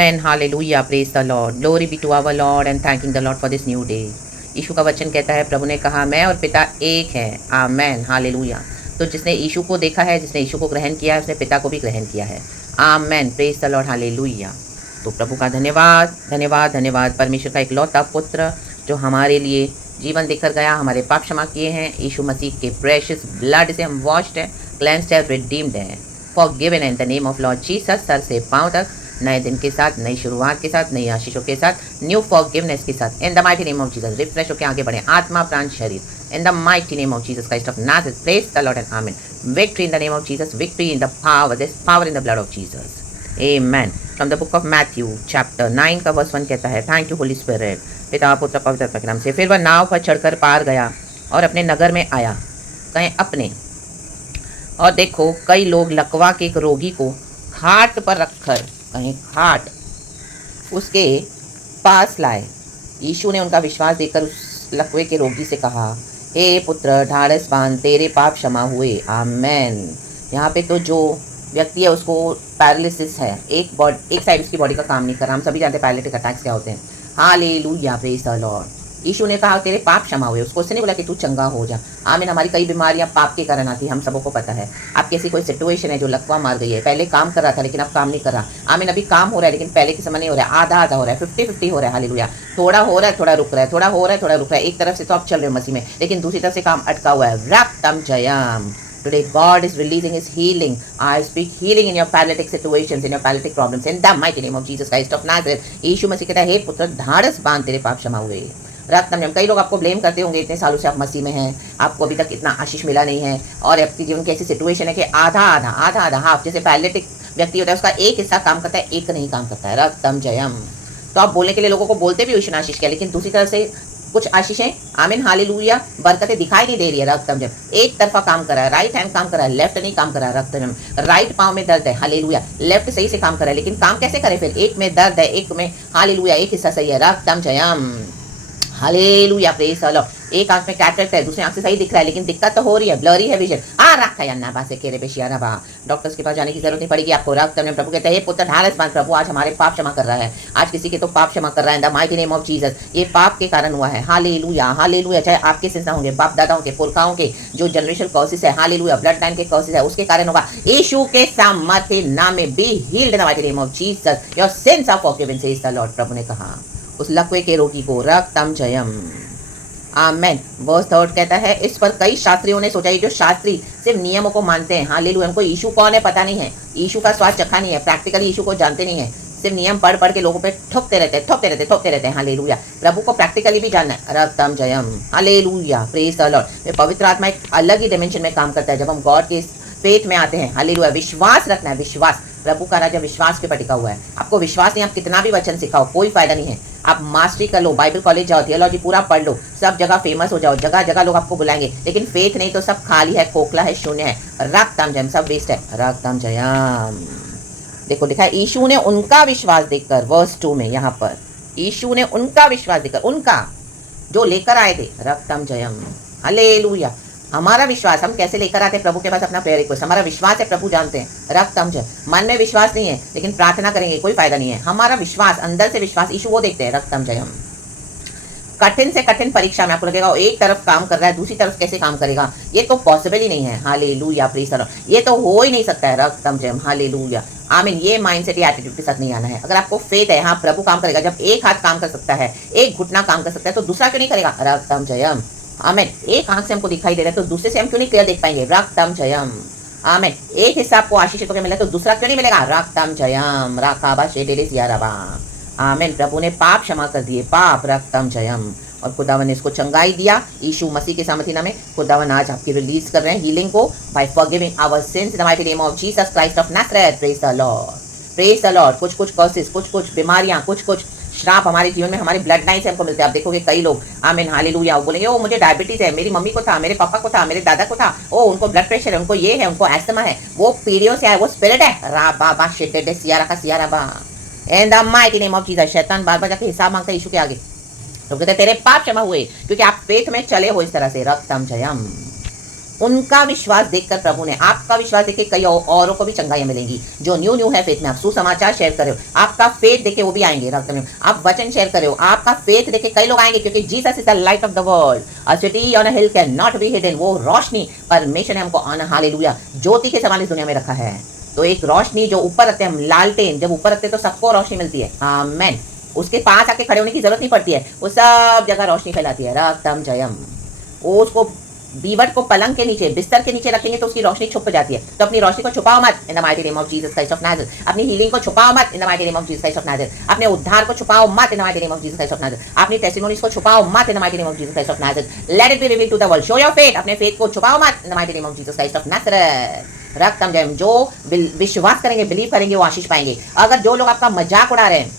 Amen. Hallelujah. Praise the Lord. Glory be to our Lord and thanking the Lord for this new day. यीशु का वचन कहता है, प्रभु ने कहा मैं और पिता एक है। आमेन। हालेलुया। तो जिसने यीशु को देखा है, जिसने यीशु को ग्रहण किया है, उसने पिता को भी ग्रहण किया है। Amen. Praise the Lord. Hallelujah. तो प्रभु का धन्यवाद, धन्यवाद, धन्यवाद। परमेश्वर का इकलौता पुत्र जो हमारे लिए जीवन देकर गया, हमारे पाप क्षमा किए हैं। यीशु मसीह के प्रेशियस ब्लड से हम वॉश्ड है, क्लेंस्ड है, रिडीम्ड है, forgiven in the name of Lord Jesus. Sir से पांव तक नए दिन के साथ, नई शुरुआत के साथ, नई आशीषों के साथ, न्यू फॉरगिवनेस के साथ, in the mighty name of Jesus refresh होकर आगे बढ़े, आत्मा प्राण शरीर, in the mighty name of Jesus Christ of Nazareth. Praise the Lord and amen. Victory in the name of Jesus, victory in the power, this power in the blood of Jesus. Amen. From the book of Matthew chapter 9 का verse 1 कहता है, thank you Holy spirit. पिता पुत्र पवित्र आत्मा के नाम से। फिर वह नाव पर चढ़कर पार गया और अपने नगर में आया। कहें अपने। और देखो कई लोग लकवा के एक रोगी को खाट पर रखकर, कहीं खाट, उसके पास लाए। यीशु ने उनका विश्वास देखकर उस लकवे के रोगी से कहा, हे पुत्र ढाढ़स बांध, तेरे पाप क्षमा हुए। आमेन। यहाँ पे तो जो व्यक्ति है उसको पैरालिसिस है, एक साइड उसकी बॉडी का काम नहीं कर रहा। हम सभी जानते हैं पैरालिटिक अटैक्स क्या होते हैं। Hallelujah, praise the Lord. Yeshu ने कहा तेरे पाप क्षमा हुए। उसको उसने नहीं बोला कि तू चंगा हो जा। आमीन। हमारी कई बीमारियां पाप के कारण आती है, हम सबको पता है। आपकी ऐसी कोई सिचुएशन है जो लकवा मार गई है, पहले काम कर रहा था लेकिन अब काम नहीं कर रहा। आमीन। अभी काम हो रहा है लेकिन पहले के समय नहीं हो रहा है, आधा आधा हो रहा है, 50-50 हो रहा है। हालेलुया। थोड़ा हो रहा है, थोड़ा रुक रहा है, थोड़ा हो रहा है, थोड़ा रुक रहा है। एक तरफ से तो आप चल रहे हो मसीह में, लेकिन दूसरी तरफ से काम अटका हुआ है। रक्तम Jayam. Today God is releasing His healing. I speak healing in your paralytic situations, in your paralytic problems, in the mighty name of Jesus Christ of Nazareth. यीशु मसीह कहता है, हे पुत्र ढाढ़स बांध, तेरे पाप क्षमा हुए। रक्तम जयम। कई लोग आपको ब्लेम करते होंगे, इतने सालों से आप मसीह में हैं, आपको अभी तक इतना आशीष मिला नहीं है, और आपकी जीवन की ऐसी सिचुएशन है कि आधा आधा आधा आधा हाफ, जैसे पैरालिटिक व्यक्ति होता है उसका एक हिस्सा काम करता है, एक नहीं काम करता है। रक्तम जयम। तो आप बोलने के लिए लोगों को बोलते भी हो आशीष किया, लेकिन दूसरी तरफ से कुछ आशीषें, आमीन हालेलुया, बरकतें दिखाई नहीं दे रही है। रक्तम जब एक तरफा काम कर रहा है, राइट हैंड काम कर रहा है, लेफ्ट नहीं काम कर रहा है। रक्तम राइट पाँव में दर्द है, हालेलुया, लेफ्ट सही से काम कर रहा है, लेकिन काम कैसे करे फिर? एक में दर्द है, एक में हालेलुया, एक हिस्सा सही है। रक्तम जयम। Hallelujah, praise the Lord. एक आंख में कैटरेक्ट है, दूसरी आंख से सही दिख रहा है, लेकिन दिक्कत तो हो रही है, ब्लरी है विजन। रखा या ना बासे केरे बेशियाना बा। डॉक्टर्स के पास जाने की जरूरत नहीं पड़ेगी आपको। रक्तम जयम। प्रभु कहते हैं, पुत्र ढाढ़स बांध। प्रभु आज हमारे पाप क्षमा कर रहा है, आज किसी के तो पाप क्षमा कर रहा है in the mighty name of Jesus. ये पाप के कारण हुआ है। Hallelujah, hallelujah. चाहे आपके सिंसा होंगे, बाप दादाओं के, पुरखाओं के, जो जनरेशनल कॉसेस है, हालेलुया, ब्लड लाइन के कॉसेस है, उसके कारण होगा। यीशु के सामर्थ्य नाम में be healed in the mighty name of Jesus. Your sins are forgiven says the Lord. प्रभु ने कहा उस लकवे के रोगी को, रक्तम जयम। आमेन। वर्स 3 कहता है, इस पर कई शास्त्रियों ने सोचा, ये जो शास्त्री सिर्फ नियमों को मानते हैं, हालेलुया, उनको यीशु कौन है पता नहीं है, यीशु का स्वाद चखा नहीं है, प्रैक्टिकली यीशु को जानते नहीं है, सिर्फ नियम पढ़ पढ़ के लोगों पे ठोकते रहते हैं। हालेलुया। प्रभु को प्रैक्टिकली भी जानना है। रक्तम जयम। Hallelujah, praise the Lord. पवित्र आत्मा एक अलग ही डिमेंशन में काम करता है जब हम गॉड के फेथ में आते हैं। हालेलुया। विश्वास रखना है, विश्वास। प्रभु का राजा विश्वास के पर टिका हुआ है। आपको विश्वास नहीं, आप कितना भी वचन सिखाओ, कोई फायदा नहीं है। आप मास्टरी कर लो, बाइबल कॉलेज जाओ, थियोलॉजी पूरा पढ़ लो, सब जगह फेमस हो जाओ, जगह जगह लोग आपको बुलाएंगे, लेकिन फेथ नहीं तो सब खाली है, खोखला है, शून्य है। रक्तम जयम, सब वेस्ट है। रक्तम जयम। देखो लिखा है, यीशु ने उनका विश्वास देखकर, वर्स 2 में यहाँ पर, यीशु ने उनका विश्वास देखकर, उनका जो लेकर आए थे, रक्तम जयम। हालेलुया। हमारा विश्वास हम कैसे लेकर आते हैं प्रभु के पास अपना प्रेयर रिक्वेस्ट? हमारा विश्वास है, प्रभु जानते हैं। रक्तम जय। मन में विश्वास नहीं है, लेकिन प्रार्थना करेंगे, कोई फायदा नहीं है। हमारा विश्वास, अंदर से विश्वास, यीशु वो देखते हैं। रक्तम जय। हम कठिन से कठिन परीक्षा में आपको लगेगा एक तरफ काम कर रहा है, दूसरी तरफ कैसे काम करेगा, ये तो पॉसिबल ही नहीं है। Hallelujah, praise the Lord. ये तो हो ही नहीं सकता है। रक्तम जय। हालेलुया, आमीन। ये माइंडसेट या एटीट्यूड के साथ नहीं आना है। अगर आपको फेथ है, हाँ प्रभु काम करेगा। जब एक हाथ काम कर सकता है, एक घुटना काम कर सकता है, तो दूसरा क्यों नहीं करेगा? रक्तम जयम। आमीन। एक आंख से हमको दिखाई दे रहा है, तो दूसरे से हम क्यों नहीं क्लियर देख पाएंगे? रक्तम जयम। आमीन। एक हिस्सा आपको आशीषितों के मिला, तो दूसरा क्यों नहीं मिलेगा? रक्तम जयम। राकाबा शेडेले सियाराबा। आमीन। प्रभु ने पाप क्षमा कर दिए, पाप। रक्तम जयम। और खुदावन ने इसको चंगाई दिया यीशु मसीह के सामर्थ्य नाम में। खुदावन आज आपकी रिलीज कर रहे हैं हीलिंग को by forgiving our sins in the mighty name of Jesus Christ of Nazareth. Praise the Lord, praise the Lord. कुछ कुछ कर्सेस, कुछ कुछ बीमारियां, कुछ कुछ श्राप हमारे जीवन में, हमारे ब्लड लाइन से हमको मिलते हैं। आप देखोगे कई लोग, आमीन हालेलुया, वो बोलेंगे, ओ मुझे डायबिटीज है, मेरी मम्मी को था, मेरे पापा को था, मेरे दादा को था, ओ उनको ब्लड प्रेशर है, उनको ये है, उनको एस्थमा है, वो पीढ़ियों से आया, वो स्पिरिट है। रा बाबा शेटे सियारा का सियारा बा इन the mighty name of Jesus. शैतान बार बार जाके हिसाब मांगता है यीशु के आगे, तो कहते तेरे पाप क्षमा हुए, क्योंकि आप फेथ में चले हो इस तरह से। रक्तम जयम। उनका विश्वास देखकर प्रभु ने, आपका विश्वास देख के कई औरों को भी चंगाइयां मिलेंगी जो न्यू है फेथ में। आप सुसमाचार शेयर कर रहे हो, आपका फेथ देखे वो भी आएंगे। आप वचन शेयर कर रहे हो, आपका फेथ देखे कई लोग आएंगे, क्योंकि Jesus is the light of the world. A city on a hill can not be hidden. वो रोशनी परमेश्वर ने हमको ऑन हालेलुया ज्योति के समान इस दुनिया में रखा है। तो एक रोशनी जो ऊपर रखते हैं हम, लालटेन जब ऊपर रखते हैं तो सबको रोशनी मिलती है। आमेन। उसके पास आके खड़े होने की जरूरत नहीं पड़ती है, वो सब जगह रोशनी फैलाती है। रक्तम जयम। वो उसको दीवट को पलंग के नीचे, बिस्तर के नीचे रखेंगे तो उसकी रोशनी छुप जाती है। तो अपनी रोशनी को छुपाओ मत in the mighty name of Jesus Christ of Nazareth. अपनी हीलिंग को छुपाओ मत in the mighty name of Jesus Christ of Nazareth. अपने उद्धार को छुपाओ मत in the mighty name of Jesus Christ of Nazareth. अपनी टेस्टिमोनीज को छुपाओ मत in the mighty name of Jesus Christ of Nazareth. Let it be revealed to the world. Show your faith. अपने फेथ को छुपाओ मत in the mighty name of Jesus Christ of Nazareth. रक्तम जयम। जो विश्वास करेंगे, बिलीव करेंगे, वो आशीष पाएंगे। अगर जो लोग आपका मजाक उड़ा रहे हैं,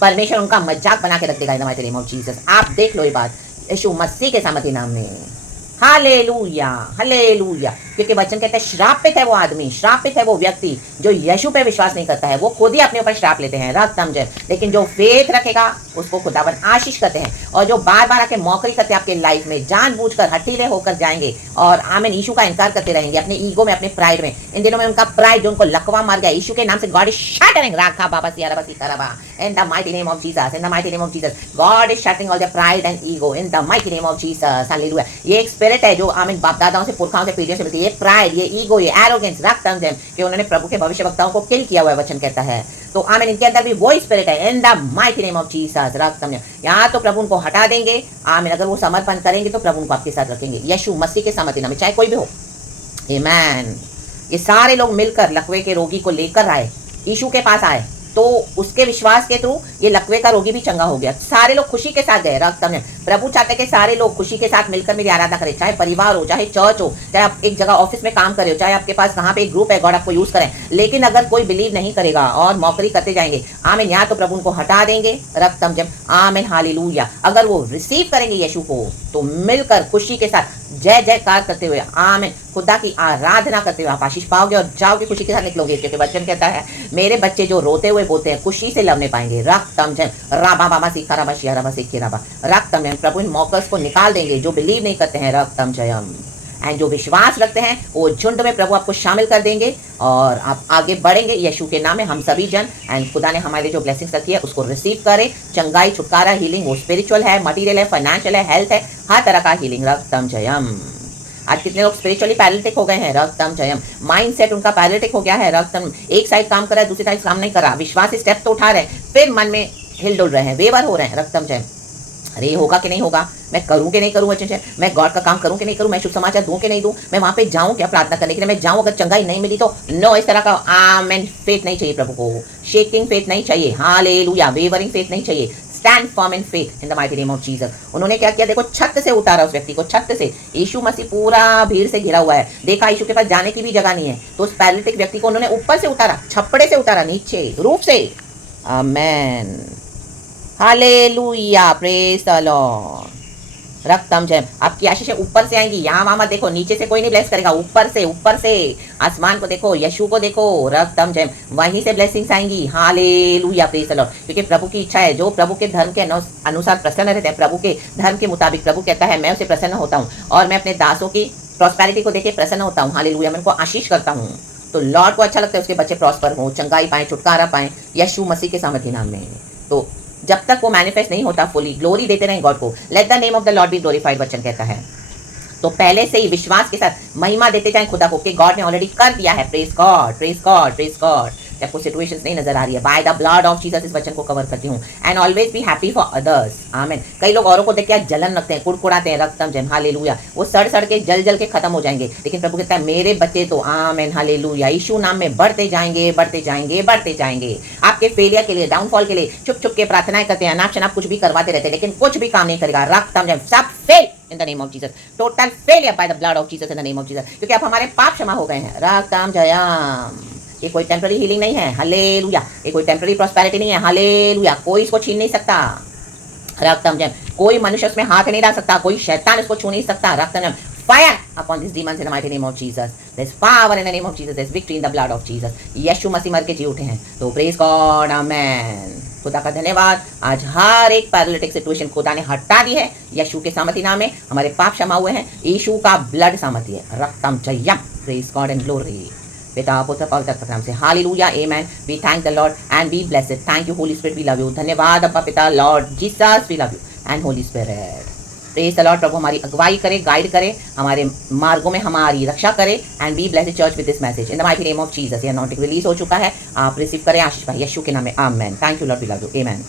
परमेश्वर उनका मजाक बना के रख देगा इन the mighty name of Jesus. आप देख लो ये बात यीशु मसीह के सामर्थी नाम में। Hallelujah, hallelujah. क्योंकि वचन कहता है श्रापित है वो आदमी, श्रापित है वो व्यक्ति जो यीशु पे विश्वास नहीं करता है। वो खुद ही अपने ऊपर श्राप लेते हैं। रक्तम जय। लेकिन जो फेथ रखेगा उसको खुदावन आशीष करते हैं। और जो बार बार आके मौकरी करते हैं आपके लाइफ में, जानबूझकर हठीले होकर जाएंगे और आमेन यीशु का इनकार करते रहेंगे अपने ईगो में, अपने प्राइड में। इन दिनों में उनका प्राइड जो उनको लकवा मार गया, यीशु के नाम से गॉड इज शटरिंग राखा बाबा सियारा बसी करबा इन the mighty name of Jesus. In the mighty name of Jesus God is shuttering all the pride and ego in the mighty name of Jesus. Hallelujah. ये एक स्पिरिट है जो आमीन बाप दादाओं से, पुरखाओं से, पीढ़ियों से मिलती है। ये प्राइड, ये ईगो, ये एरोगेंस, रक्तम जयम कि उन्होंने प्रभु के भविष्य वक्ताओं को किल किया हुआ है, वचन कहता है। तो आमीन इनके अंदर भी वही स्पिरिट है in the mighty name of Jesus. रक्तम जयम। यहाँ तो प्रभु उनको हटा देंगे। आमीन। अगर वो समर्पण करेंगे तो प्रभु उनको आपके साथ रखेंगे यीशु मसीह के सामर्थी नाम में, चाहे कोई भी हो। आमीन। ये सारे लोग मिलकर लकवे के रोगी को लेकर आए, यीशु के पास आए, तो उसके विश्वास के थ्रू ये लकवे का रोगी भी चंगा हो गया। सारे लोग खुशी के साथ गए। रक्तम जयम। प्रभु चाहते कि सारे लोग खुशी के साथ मिलकर मेरी आराधना करें, चाहे परिवार हो, चाहे चर्च हो, चाहे आप एक जगह ऑफिस में काम कर रहे हो, चाहे आपके पास कहाँ पे एक ग्रुप है, गॉड आपको यूज करें। लेकिन अगर कोई बिलीव नहीं करेगा और मौकरी करते जाएंगे, आमीन, यहाँ तो प्रभु उनको हटा देंगे। रक्तम जयम। आमीन। हालेलुया। अगर वो रिसीव करेंगे यीशु को तो मिलकर खुशी के साथ जय जयकार करते हुए, आमीन, खुदा की आराधना करते हुए आप आशीष पाओगे और जाओगे खुशी के साथ निकलोगे। क्योंकि वचन कहता है मेरे बच्चे जो रोते हुए बोलते हैं खुशी से लवने पाएंगे। रक्तम जयम। राबा बाबा सीखा राबा शिया राबा सीखे राबा। रक्तम जयम। प्रभु इन मौकस को निकाल देंगे जो बिलीव नहीं करते हैं। रक्तम जयम। एंड जो विश्वास रखते हैं वो झुंड में प्रभु आपको शामिल कर देंगे और आप आगे बढ़ेंगे यीशु के नाम में। हम सभी जन एंड खुदा ने हमारे जो ब्लेसिंग्स रखी है उसको रिसीव करें। चंगाई, छुटकारा, हीलिंग, वो स्पिरिचुअल है, मटीरियल है, फाइनेंशियल है, हेल्थ है, हर तरह का हीलिंग। रक्तम जयम। आज कितने लोग स्पिरिचुअली पैरालिटिक हो गए हैं। रक्तम जयम। माइंड सेट उनका पैरालिटिक हो गया है। रक्तम। एक साइड काम कर रहा है, दूसरी साइड काम नहीं कर रहा। विश्वास स्टेप तो उठा रहे हैं, फिर मन में हिल डुल रहे हैं, वेवर हो रहे हैं। रक्तम जयम। अरे होगा कि नहीं होगा, मैं करूँ कि नहीं करूँ, अच्छा मैं गॉड का काम करूँ कि नहीं करूँ, मैं शुभ समाचार दूँ कि नहीं दूँ, मैं वहाँ पे जाऊँ क्या प्रार्थना करने के लिए, मैं जाऊँ, अगर चंगाई नहीं मिली तो नो। इस तरह का आमेन फेथ नहीं चाहिए प्रभु को, शेकिंग फेथ नहीं चाहिए, हालेलुया, वेवरिंग फेथ नहीं चाहिए। Stand firm in faith in the mighty name of Jesus. उन्होंने क्या किया, देखो छत से उतारा उस व्यक्ति को, छत से। यीशु मसीह पूरा भीड़ से घिरा हुआ है, देखा यीशु के पास जाने की भी जगह नहीं है, तो उस पैरालिटिक व्यक्ति को उन्होंने ऊपर से उतारा, छप्पड़े से उतारा, नीचे रूफ से। Amen. Hallelujah, praise the Lord. रक्तम जयम। आपकी आशीषें ऊपर से आएंगी, यहाँ वहाँ मत देखो, नीचे से कोई नहीं ब्लेस करेगा, ऊपर से, ऊपर से आसमान को देखो, यीशु को देखो। रक्तम जयम। वहीं से ब्लेसिंग्स आएंगी। Hallelujah, praise the Lord. क्योंकि प्रभु की इच्छा है, जो प्रभु के धर्म के अनुसार प्रसन्न रहते हैं, प्रभु के धर्म के मुताबिक, प्रभु कहता है मैं उसे प्रसन्न होता हूँ और मैं अपने दासों की प्रॉस्पेरिटी को देख प्रसन्न होता हूँ। हालेलुया। मैं उनको आशीष करता हूँ। तो लॉर्ड को अच्छा लगता है उसके बच्चे प्रॉस्पर हों, चंगाई पाएं, छुटकारा पाएं यीशु मसीह के सामर्थी नाम में। तो जब तक वो मैनिफेस्ट नहीं होता फुली, ग्लोरी देते रहें गॉड को। Let the name of the Lord B glorified, वचन कहता है। तो पहले से ही विश्वास के साथ महिमा देते जाएं खुदा को कि गॉड ने ऑलरेडी कर दिया है। Praise God, praise God, praise God. जब कोई सिचुएशंस नहीं नजर आ रही है, by the blood of Jesus इस वचन को कवर करती हूँ। And always be happy for others. आमीन। कई लोग औरों को देख के जलन रखते हैं, कुड़कुड़ाते हैं। रक्तम जयम। हालेलुया। वो सड़ सड़ के जल जल के खत्म हो जाएंगे, लेकिन प्रभु कहता है मेरे बच्चे तो आमीन हालेलुया यीशु नाम में बढ़ते जाएंगे, बढ़ते जाएंगे, बढ़ते जाएंगे। आपके फेलियर के लिए, डाउनफॉल के लिए छुप छुप के प्रार्थनाएं करते हैं, अनाप शनाप कुछ भी करवाते रहते हैं, लेकिन कुछ भी काम नहीं करेगा। रक्तम जयम। सब fail in the name of Jesus, total failure by the blood of Jesus in the name of Jesus, क्योंकि आप हमारे पाप क्षमा हो गए हैं। रक्तम जयम। ये कोई टेम्पररी हीलिंग नहीं है, हालेलुया। ये कोई टेम्पररी प्रॉस्पेरिटी नहीं है, हालेलुया। कोई इसको छीन नहीं सकता। रक्तम जयम। कोई मनुष्य उसमें हाथ नहीं डाल सकता, कोई शैतान इसको छू नहीं सकता। रक्तम Jayam. Fire upon these demons in the mighty name of Jesus. There's power in the name of Jesus. There's victory in the blood of Jesus. यीशु मसीह मर के जी उठे हैं, तो praise God, amen. खुदा का धन्यवाद, आज हर एक पैरालिटिक सिचुएशन खुदा ने हटा दी है। यीशु के सामर्थी नाम में हमारे पाप क्षमा हुए हैं। यीशु का ब्लड सामर्थी है। रक्तम जयम, प्रेज गॉड एंड ग्लोरी। पिता पुत्र पवित्र आत्मा के नाम से hallelujah, amen. We thank the Lord and we bless it. Thank you Holy Spirit, we love you. धन्यवाद अब्बा पिता, Lord Jesus we love you and Holy Spirit. Praise the Lord. प्रभु हमारी अगुवाई करे, गाइड करे, हमारे मार्गों में हमारी रक्षा करे and we bless the church with this message in the mighty name of Jesus. ये अनॉइंटिंग रिलीज हो चुका है, आप रिसीव करें, आशीष पाए यीशु के नाम में, amen. Thank you Lord, we love you, amen.